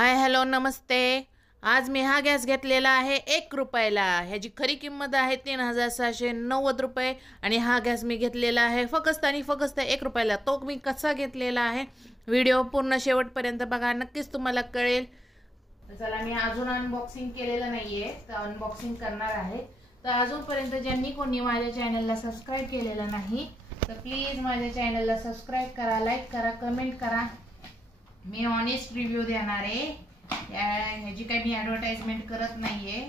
Hi hello नमस्ते। आज मी हा gas घेतलेला आहे 1 रुपयाला। ह्याची खरी किंमत आहे 3690 रुपये आणि हा गॅस मी घेतलेला आहे फक्त आणि फक्त 1 रुपयाला। तो मी कसा घेतलेला आहे व्हिडिओ पूर्ण शेवटपर्यंत बघा, नक्कीच तुम्हाला कळेल। चला, मी अजून अनबॉक्सिंग केलेलं नाहीये तर अनबॉक्सिंग करणार आहे। तर अजूनपर्यंत ज्यांनी कोणी माझ्या चॅनलला सबस्क्राइब केलेलं नाही तर प्लीज माझ्या चॅनलला सबस्क्राइब करा, लाईक करा, कमेंट करा। मी ऑनेस्ट रिव्ह्यू देणार आहे। ह्याची काही मी ॲडव्हर्टाइजमेंट करत नाहीये।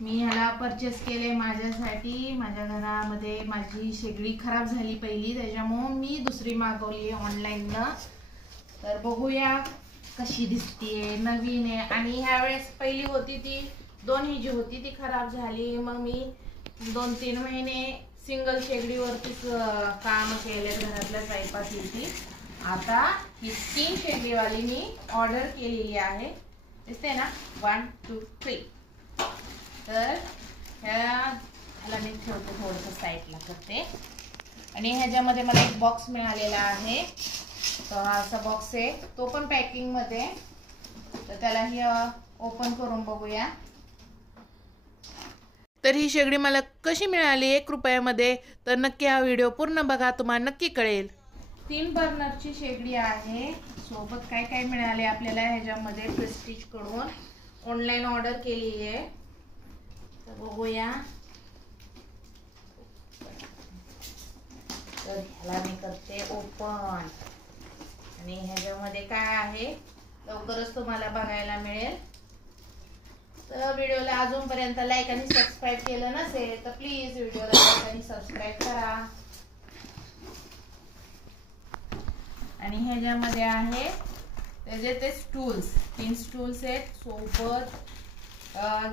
मी ह्याला परचेस केले माझ्यासाठी। माझ्या घरामध्ये माझी शेगडी खराब झाली पहिली, त्याच्यामुळे मी दुसरी मागवली ऑनलाईननं। तर बघूया कशी दिसते, नवीन आहे। आणि ह्या वेळेस पहिली होती ती 2 हिजी होती, ती खराब झाली। मग मी 2-3 महिने सिंगल शेगडीवरतीच काम केले, घरातल्या स्वयंपाकीची। आता ही 3 शेगडीवाली मी ऑर्डर केलेली आहे, दिसते ना 1 2 3। तर ह्याला मी ठेवते, थोडंसं साईडला करते। आणि ह्याच्यामध्ये मला एक बॉक्स मिळालेला आहे। तर हा असा बॉक्स आहे, तो पण पॅकिंग मध्ये। तर त्याला ही ओपन करून बघूया। तर ही शेगडी मला कशी मिळाली 1 रुपयामध्ये, तर नक्की हा व्हिडिओ पूर्ण बघा, तुम्हाला नक्की कळेल। 3 बर्नरची शेगडी आहे। सोबत काय काय मिळाले आपल्याला ह्याच्यामध्ये प्रेस्टीज कडून, ऑनलाईन ऑर्डर केली आहे। तर बघूया। तर ह्याला मी करते ओपन आणि ह्याच्यामध्ये काय आहे लवकरच तुम्हाला बघायला मिळेल। तर व्हिडिओला अजूनपर्यंत लाईक आणि सबस्क्राइब केलं नसेल तर प्लीज व्हिडिओला लाईक आणि सबस्क्राइब करा। आणि ह्याच्यामध्ये आहे त्याचे ते स्टूल्स, 3 स्टूल्स आहेत। सोबत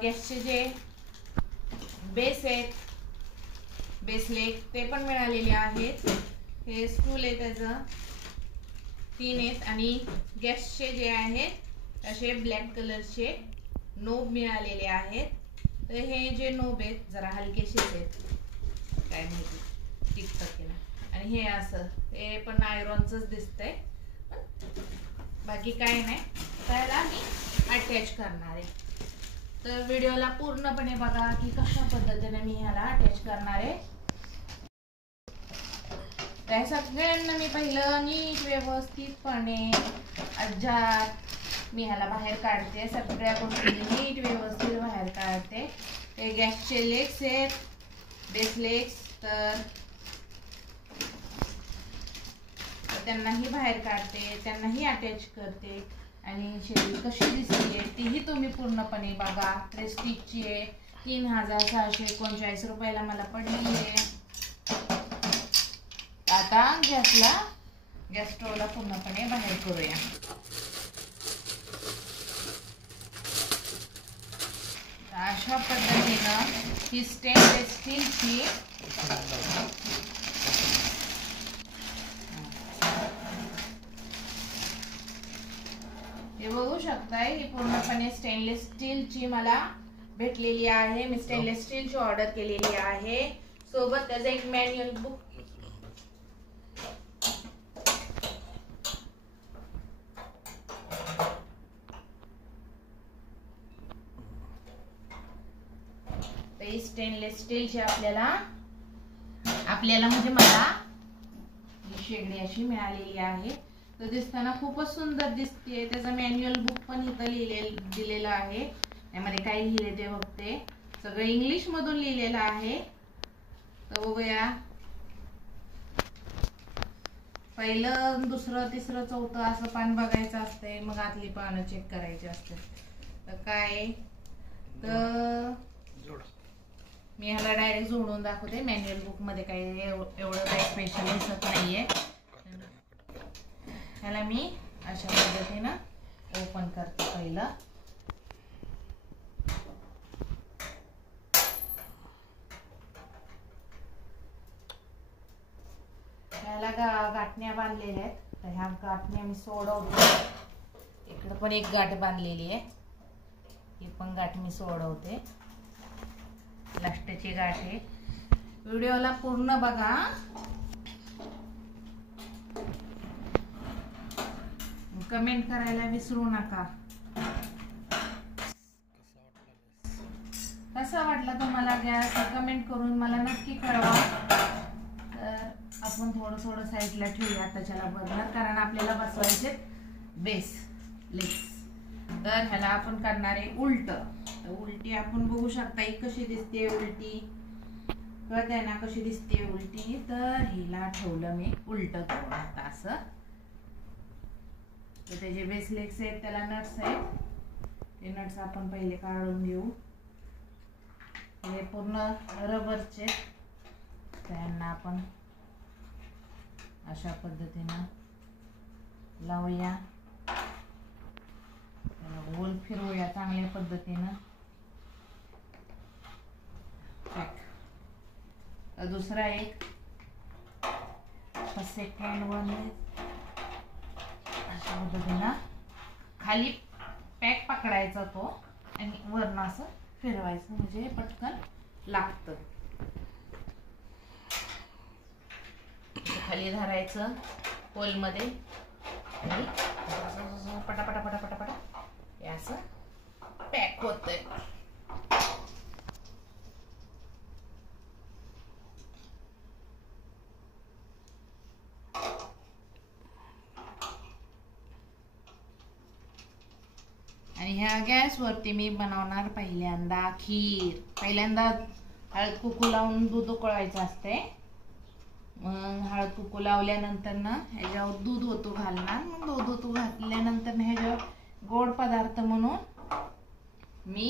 गॅसचे जे बेस आहेत, बेस लेग ते पण मिळालेले आहेत। हे स्टूल आहे त्याचं 3 आहेत। आणि गॅसचे जे आहेत असे ब्लॅक कलरचे नोब मिळालेले आहेत। तर हे जे नोब आहेत जरा हलकेसे आहेत, काय माहिती टिकतात की नाही। आणि हे असं हे पण आयरॉनचंच दिसतंय, बाकी काय नाही। त्याला मी अटॅच करणार आहे। तर व्हिडिओला पूर्णपणे बघा की कशा पद्धतीने मी ह्याला अटॅच करणार आहे। त्या सगळ्यांना मी पहिलं नीट व्यवस्थितपणे मी ह्याला बाहेर काढते। सगळ्या गोष्टी नीट व्यवस्थित बाहेर काढते। हे गॅसचे लेग्स आहेत, बेस लेग्स, तर त्यांनाही बाहेर काढते, त्यांनाही अटॅच करते। आणि शेगडी कशी दिसते तीही तुम्ही पूर्णपणे बघा। प्रेस्टीजची आहे, 3639 रुपयाला मला पडली आहे। आता गॅस स्टोवला पूर्णपणे बाहेर करूया। अशा पद्धतीनं ही स्टेनलेस स्टीलची हे बघू शकताय, ही पूर्णपणे स्टेनलेस स्टीलची मला भेटलेली आहे। मी स्टेनलेस स्टीलची ऑर्डर केलेली आहे। सोबत त्याचं एक मॅन्युअल बुक, तर स्टेनलेस स्टीलची आपल्याला म्हणजे मला ही शेगडी अशी मिळालेली आहे। तर दिसताना खूपच सुंदर दिसते। त्याचं मॅन्युअल बुक पण इथं दिलेलं आहे। यामध्ये काय लिहिले ते बघते, सगळं इंग्लिश मधून लिहिलेलं आहे। तर बघूया, पहिलं दुसरं तिसरं चौथं असं पान बघायचं असते, मग आतली पानं चेक करायची असते। तर काय तर मी ह्याला डायरेक्ट जोडून दाखवते। मॅन्युअल बुक मध्ये काही एवढं काही स्पेशल दिसत नाहीये। ह्याला मी अशा पद्धतीनं ओपन करते पहिलं। ह्याला गाठण्या बांधलेल्या आहेत, तर ह्या गाठण्या मी सोडवते। इकडं पण एक गाठ बांधलेली आहे, ही पण गाठ मी सोडवते। लास्टची गाठ आहे। व्हिडिओला पूर्ण बघा। कमेंट करायला विसरू नका। कसा वाटला तुम्हाला गॅस कमेंट करून मला नक्की कळवा। तर आपण थोडं साईडला ठेवूया त्याच्याला बर्नर, कारण आपल्याला बसवायचे बेस लेग्स। तर ह्याला आपण करणार आहे उलट। तर उलटी आपण बघू शकता ही कशी दिसते उलटी, कळतंय ना कशी दिसते उलटी। तर हिला ठेवलं मी उलट करून आता असं। तर त्याचे बेस लेग्स आहेत, त्याला नट्स आहेत, ते नट्स आपण पहिले काढून घेऊ। हे पूर्ण रबरचे, त्यांना आपण अशा पद्धतीने लावूया, त्याला गोल फिरवूया चांगल्या पद्धतीने। दुसरा एक सेकंड वन अशा पद्धतीने खाली पॅक पकडायचा तो आणि वरनं असं फिरवायचं, म्हणजे पटकन लागतं। खाली धरायचं होलमध्ये आणि पटापटा पटापटा पटा हे असं पॅक होतंय। आणि ह्या गॅसवरती मी बनवणार पहिल्यांदा खीर। पहिल्यांदा हळद कुकू लावून दूध उकळवायचं असते, मग हळद कुकू लावल्यानंतर ना ह्याच्यावर दूध ओतू घालणार, मग दूध ओतू घातल्यानंतर ह्याच्यावर गोड पदार्थ म्हणून मी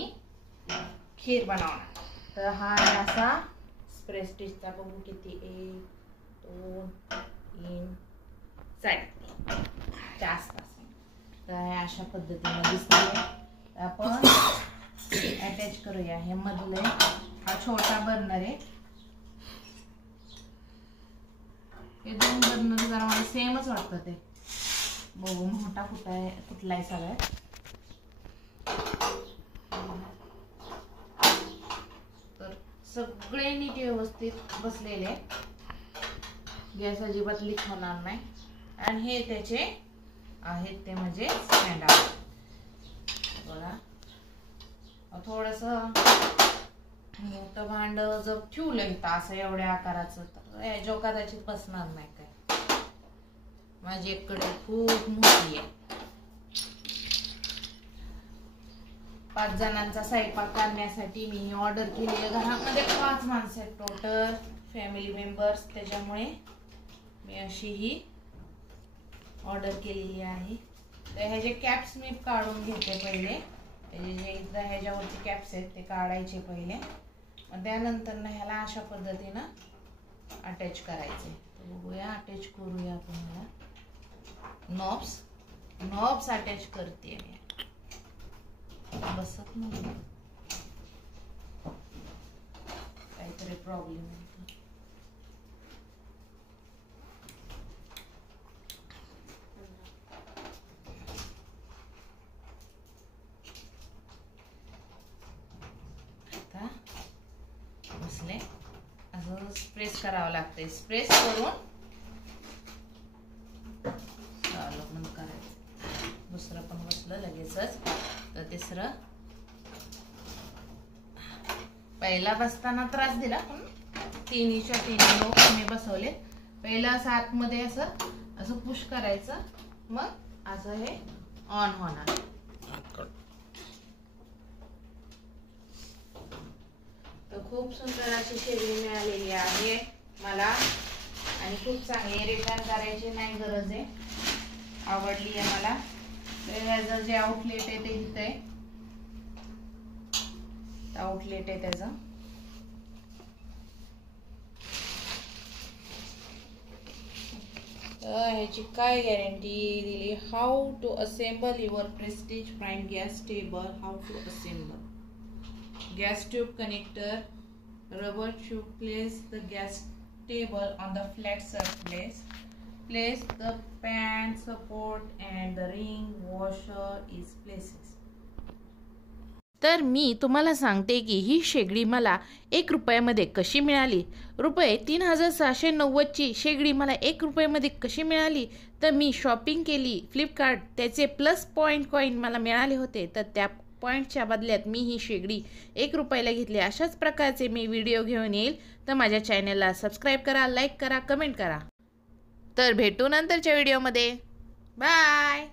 खीर बनवणार। तर हा असा प्रेस्टिजचा बघू किती 1 2 3 4 जास्त। तर अशा पद्धतीने दिसते। आपण अटॅच करूया हे मधले, हा छोटा बर्नर आहे, हे दोन बर्नर जरा मला सेमच वाटतं, ते बघू मोठा कुठला आहे सगळ्यात। तर सगळे नीट व्यवस्थित बसलेले, गॅस अजिबात लीक होणार नाही। आणि हे त्याचे आहेत ते म्हणजे स्टँड आउट बघा। थोडस मोठं भांड जर ठेवलं इथं असं एवढ्या आकाराचं, तर याच्यावर कदाचित बसणार नाही काय। माझी एक कढई खूप मोठी आहे, 5 जणांचा स्वयंपाक करण्यासाठी मी ऑर्डर केली आहे। घरामध्ये 5 माणसं आहेत टोटल फॅमिली मेंबर्स, त्याच्यामुळे मी अशी ही ऑर्डर केलेली आहे। तर ह्याचे कॅप्स मी काढून घेते पहिले, जे इथं ह्याच्यावरती कॅप्स आहेत ते काढायचे पहिले, मग त्यानंतर ना ह्याला अशा पद्धतीनं अटॅच करायचे। तर बघूया अटॅच करूया आपण ह्याला। नॉब्स अटॅच करते मी, बसत नाही काहीतरी प्रॉब्लेम आहे। बसले असं प्रेस करावं लागतंय, प्रेस करून चालू बंद करायचं। दुसरं पण बसलं लगेचच। तर तिसरं पहिला बसताना त्रास दिला, पण तिन्हीच्या तिन्ही लोक मी बसवले। पहिला असं आतमध्ये असं पुश करायचं, मग असं हे ऑन होणार। तर खूप सुंदर अशी शेगडी मिळालेली आहे मला, आणि खूप चांगली, रिटर्न करायची नाही गरज आहे, आवडली आहे मला। तर ह्याचं जे आउटलेट आहे ते इथे आहे, आउटलेट आहे त्याचं। ह्याची काय गॅरंटी दिली, how to assemble your Prestige prime gas table, how to assemble gas tube connector, rubber tube, place the gas table on the flat surface, place the pan support and the ring washer is places। तर मी तुम्हाला सांगते की ही शेगडी मला 1 रुपयामध्ये कशी मिळाली। ₹3690 ची शेगडी मला 1 रुपयामध्ये कशी मिळाली, तर मी शॉपिंग केली फ्लिपकार्ट, त्याचे प्लस पॉईंट कॉईन मला मिळाले होते, तर त्या पॉईंटच्या बदल्यात मी ही शेगडी 1 रुपयाला घेतली. अशाच प्रकारचे मी व्हिडिओ घेऊन येईल. तर माझ्या चॅनलला सबस्क्राईब करा, लाईक करा, कमेंट करा. तर भेटू नंतरच्या व्हिडिओमध्ये. बाय.